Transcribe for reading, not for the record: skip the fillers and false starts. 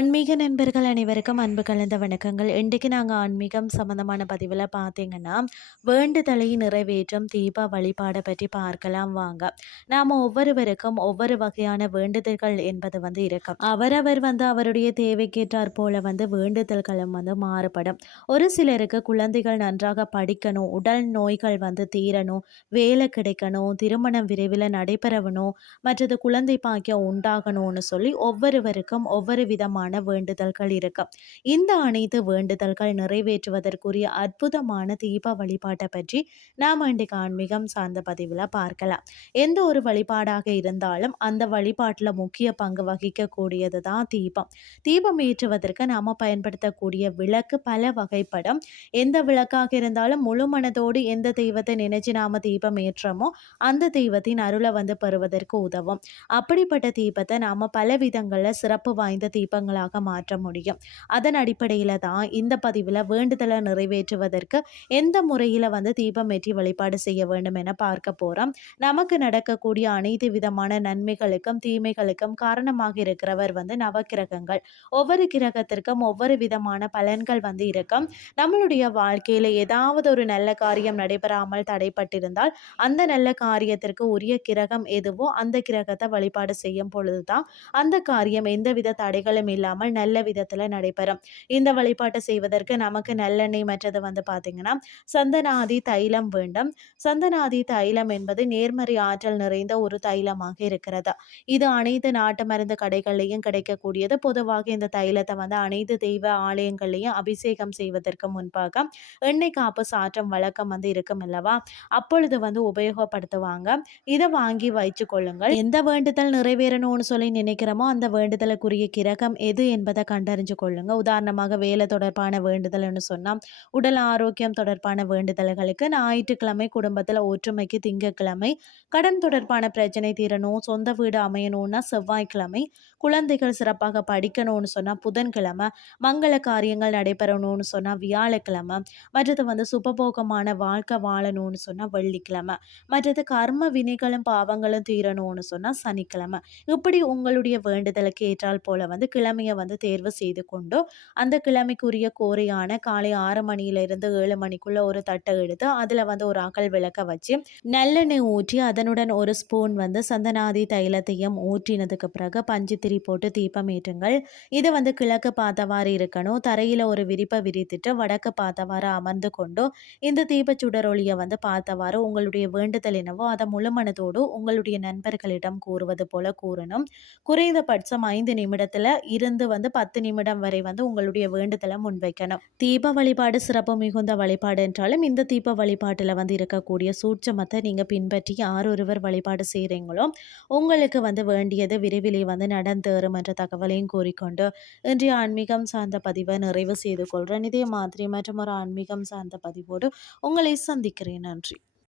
ஆன்மீக நண்பர்கள் அனைவருக்கும் அன்பு கலந்த வணக்கங்கள். இன்றைக்கு நாங்கள் ஆன்மீகம் சம்பந்தமான பதிவில் பார்த்தீங்கன்னா, வேண்டுதலை நிறைவேற்றும் தீப வழிபாடை பற்றி பார்க்கலாம் வாங்க. நாம் ஒவ்வொருவருக்கும் ஒவ்வொரு வகையான வேண்டுதல்கள் என்பது இருக்கும். அவரவர் அவருடைய தேவைக்கேற்றாற் போல வேண்டுதல்களும் மாறுபடும். ஒரு சிலருக்கு குழந்தைகள் நன்றாக படிக்கணும், உடல் நோய்கள் தீரணும், வேலை கிடைக்கணும், திருமணம் விரைவில் நடைபெறணும், மற்றது குழந்தை பாக்கியம் உண்டாகணும்னு சொல்லி ஒவ்வொருவருக்கும் ஒவ்வொரு விதமான வேண்டுதல்கள் இருக்கு. இந்த அனைத்து வேண்டுதல்கள் நிறைவேற்றுவதற்குரிய அற்புதமான தீப வழிபாட்டை பற்றி நாம் இன்றைக்கு ஆன்மீகம் சார்ந்த பதிவில் பார்க்கலாம். எந்த ஒரு வழிபாடாக இருந்தாலும் அந்த வழிபாட்டில் முக்கிய பங்கு வகிக்கக்கூடியது தான் தீபம். தீபம் ஏற்றுவதற்கு நாம் பயன்படுத்தக்கூடிய விளக்கு பல வகைப்படும். எந்த விளக்காக இருந்தாலும் முழு மனதோடு எந்த தெய்வத்தை நினைச்சு நாம தீபம் ஏற்றமோ அந்த தெய்வத்தின் அருளை பெறுவதற்கு உதவும். அப்படிப்பட்ட தீபத்தை நாம பல விதங்களில் சிறப்பு வாய்ந்த தீபங்களாக மாற்ற முடியும். அதன் அடிப்படையில் தான் இந்த பதிவில் வேண்டுதலை நிறைவேற்றுவதற்கு எந்த முறையில் தீபம் ஏற்றி வழிபாடு செய்ய வேண்டும் என பார்க்க போகிறோம். நமக்கு நடக்கக்கூடிய அனைத்து விதமான நன்மைகளுக்கும் தீமைகளுக்கும் காரணமாக இருக்கிறவர் நவக்கிரகங்கள். ஒவ்வொரு கிரகத்திற்கும் ஒவ்வொரு விதமான பலன்கள் இருக்கும். நம்மளுடைய வாழ்க்கையில் ஏதாவது ஒரு நல்ல காரியம் நடைபெறாமல் தடைப்பட்டிருந்தால் அந்த நல்ல காரியத்திற்கு உரிய கிரகம் எதுவோ அந்த கிரகத்தை வழிபாடு செய்யும் பொழுதுதான் அந்த காரியம் எந்தவித தடைகளும் இல்லாமல் நல்ல விதத்தில் நடைபெறும். இந்த வழிபாட்டை செய்வதற்கு நமக்கு நல்லெண்ணெய் மற்றது பார்த்தீங்கன்னா சந்தனாதி தைலம் வேண்டும். சந்தனாதி தைலம் என்பது நேர்மறை ஆற்றல் நிறைந்த ஒரு தைலமாக இருக்கிறது. இது அனைத்து நாட்டு மருந்து கடைகள்லையும் கிடைக்கக்கூடியது. பொதுவாக இந்த தைலத்தை அனைத்து தெய்வ ஆலயங்கள்லையும் அபிஷேகம் செய்வதற்கு முன்பாக எண்ணெய் காப்பு சாற்றம் வழக்கம் இருக்கும் அல்லவா, அப்பொழுது உபயோகப்படுத்துவாங்க. இதை வாங்கி வைத்து கொள்ளுங்கள். எந்த வேண்டுதல் நிறைவேறணும்னு சொல்லி நினைக்கிறோமோ அந்த வேண்டுதலுக்குரிய கிரகம் எது என்பதை கண்டறிஞ்சு கொள்ளுங்க. உதாரணமாக வேலை தொடர்பான வேண்டுதல்னு சொன்னால் உடல் ஆரோக்கியம் தொடர்பான வேண்டுதல்களுக்கு ஞாயிற்றுக்கிழமை, குடும்பத்தில் ஒற்றுமைக்கு திங்கட்கிழமை, கடன் தொடர்பான பிரச்சனை தீரணும், சொந்த வீடு அமையணும்னா செவ்வாய்க்கிழமை, குழந்தைகள் சிறப்பாக படிக்கணும்னு சொன்னால் புதன்கிழமை, மங்கள காரியங்கள் நடைபெறணும்னு சொன்னால் வியாழக்கிழமை, மற்றது சுபபோகமான வாழ்க்கை வாழணும்னு சொன்னால் வெள்ளிக்கிழமை, மற்றது கர்ம வினைகளும் பாவங்களும் தீரணும்னு சொன்னால் சனிக்கிழமை. இப்படி உங்களுடைய வேண்டுதலுக்கு ஏற்றால் போல கிழமையை தேர்வு செய்து கொண்டு அந்த கிழமைக்குரிய கோரையான காலை 6 மணியிலிருந்து 7 மணிக்குள்ள ஒரு தட்டை எடுத்து அதில் ஒரு அகல் விளக்க வச்சு நல்லெண்ணெய் ஊற்றி அதனுடன் ஒரு ஸ்பூன் சந்தனாதி தைலத்தையும் ஊற்றினதுக்கு பிறகு பஞ்சுத்திரி போட்டு தீபம் ஏற்றுங்கள். இது கிழக்கு பார்த்தவாறு இருக்கணும். தரையில் ஒரு விரிப்பை விரித்துட்டு வடக்கு பார்த்தவாறு அமர்ந்து கொண்டு இந்த தீபச்சுடரொளியை பார்த்தவாறு உங்களுடைய வேண்டுதல் என்னவோ அதை முழுமனதோடு உங்களுடைய நண்பர்களிடம் கூறுவது போல கூறணும். குறைந்தபட்சம் 5 நிமிடத்துல இருந்து 10 நிமிடம் வரை உங்களுடைய வேண்டுதலை முன்வைக்கணும். தீப வழிபாடு சிறப்பு மிகுந்த வழிபாடு என்றாலும் இந்த தீப வழிபாட்டில் இருக்கக்கூடிய சூட்சமத்தை நீங்க பின்பற்றி யார் ஒருவர் வழிபாடு செய்கிறீங்களோ உங்களுக்கு வேண்டியது விரைவிலே நடந்தேறும் என்ற தகவலையும் கூறிக்கொண்டு இன்றைய ஆன்மீகம் சார்ந்த பதிவை நிறைவு செய்து கொள்கிறேன். இதே மாதிரி மற்றும் ஒரு ஆன்மீகம் சார்ந்த பதிவோடு உங்களை சந்திக்கிறேன். நன்றி.